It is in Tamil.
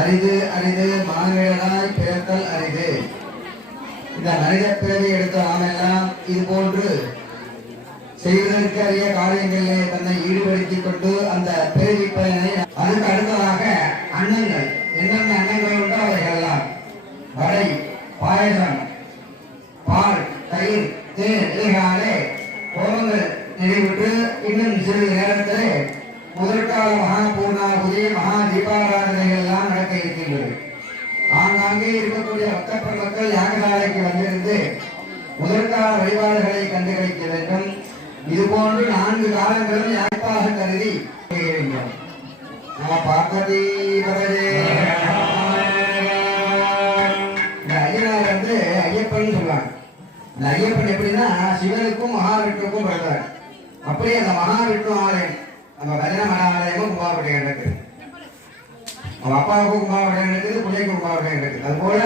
அரிது அரிது மானிடனாய் பிறத்தல் அரிது. இந்த மனித பிறவி எடுத்த ஆமெல்லாம் இது போன்று செய்வதற்கு அரிய காரியங்களிலே தன்னை ஈடுபடுத்திக் கொண்டு அந்த பிறவி பயனை அதுக்கு அடுத்ததாக அன்னங்கள் என்னென்ன அன்னங்கள் உண்டோ அவைகளெல்லாம் வடை, பாயசம், பால், தயிர், தேன் இவைகளாலே ஹோமங்கள் நிறைவுற்று இன்னும் சிறிது நேரத்திலே முதற்கால மகா பூர்ணாகுதி மகா தீபாராதனைகள் எல்லாம் நடக்க இருக்கின்றது. ஆங்காங்கே இருக்கக்கூடிய பக்த பெருமக்கள் யாகசாலைக்கு வந்திருந்து முதற்கால வழிபாடுகளை கண்டுகளிக்க வேண்டும். இதுபோன்று 4 காலங்களும் யாய்ப்பாக கருதி வேண்டும். நம்ம பார்வதி இந்த ஐயனார் வந்து ஐயப்பன் சொல்லுவாங்க. இந்த ஐயப்பன் எப்படின்னா சிவனுக்கும் மகாவிஷ்ணுவுக்கும் பிறந்தார். அப்படியே அந்த மகாவிஷ்ணு ஆலயம் நம்ம பஜனை மட ஆலயமும் கும்பாபிஷேகம் இருக்குது. நம்ம அப்பாவுக்கும் கும்பாபிஷேகம் இருக்குது, பிள்ளைக்கும் கும்பாபிஷேகம் இருக்குது. அது போல